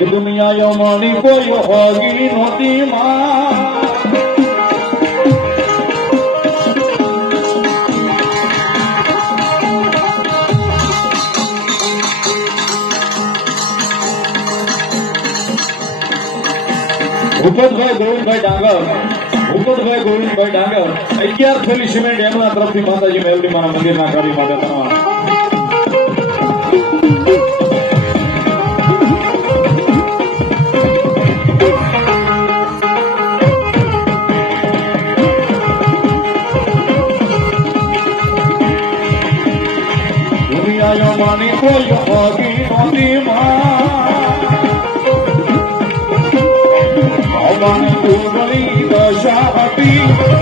દુનિયા માની કોઈ હોગી નહોતી માં ભૂપતભાઈ ગોવિંદભાઈ ડાંગર 11 થેલી સિમેન્ટ એમના તરફથી માતાજી મેલડી મારા મંદિરના કાર્ય માટે તમારા દુનિયા માની કોઈ હોગી નહોતી માં તું ગલી દશા હતી